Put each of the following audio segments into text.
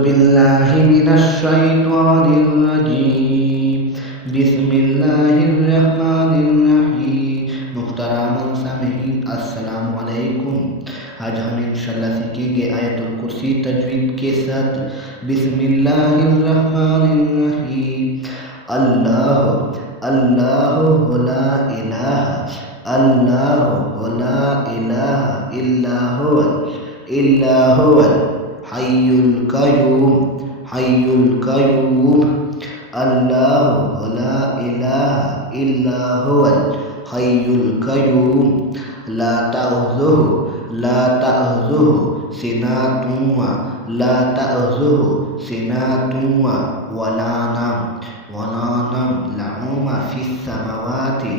بالله من الشيطان الرجيم بسم الله الرحمن الرحيم मुहतरम सामीन अस्सलाम वालेकुम। आज हम इंशाल्लाह सीखेंगे आयतुल कुर्सी तजवीद के साथ। बिस्मिल्लाहिर्रहमानिर्रहीम। अल्लाह अल्लाह ला इलाहा अल्लाह ला इलाहा इल्ला हुवल हय्युल क़य्यूम। अल्लाह ला इलाहा इल्ला हुवल हय्युल क़य्यूम। ला तअख़ुज़ुहु सिनातुन वला नौम लहु मा फ़िस समावाति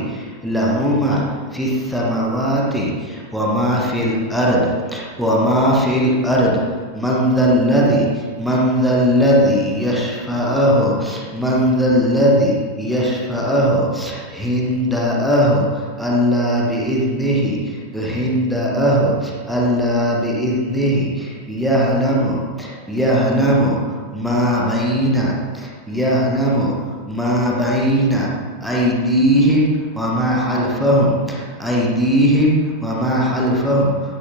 व मा फ़िल अर्द। मन ज़ल्लज़ी यशफ़अहु हिंदहु अल्ला बिइज़्निहि यअलमु मा बैन अयदीहिम व मा खल्फ़हुम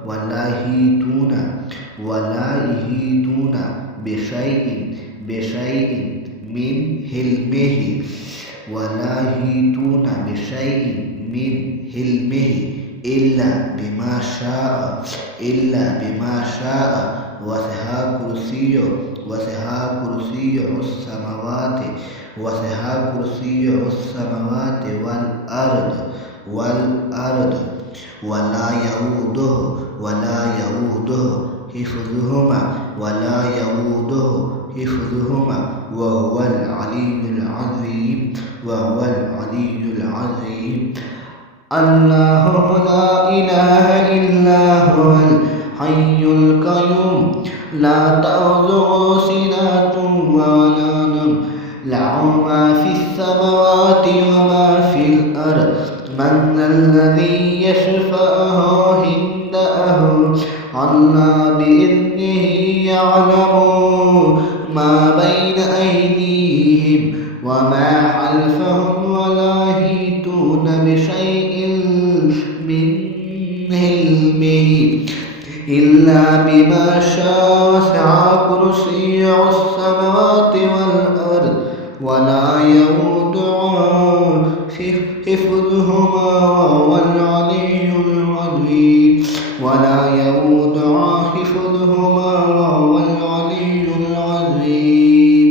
वला यहीतूना बिशैइन मिन हिल्मिहि इल्ला बिमा शाअ वसि'a कुर्सियुहुस समावाति वल अर्द वला यऊदुहु हिफ़्ज़ुहुमा वहुवल अलिय्युल अज़ीम। अल्लाहु ला इलाहा इल्ला हुवल हय्युल क़य्यूम। ला तअख़ुज़ुहु सिनतुन वला नौम लहु मा फ़िस समावाति व मा फ़िल अर्द। मन ज़ल्लज़ी यशफ़अहु हिंदहु अल्ला बिइज़्निहि यअलमु मा बैन अयदीहिम व मा खल्फ़हुम वला यहीतूना बिशैइन मिन हिल्मिहि इल्ला बिमा शाअ वसि'a कुर्सियुहुस समावाति वल अर्द वला यऊदुहु हिफ़्ज़ुहुमा वहुवल अलिय्युल अज़ीम।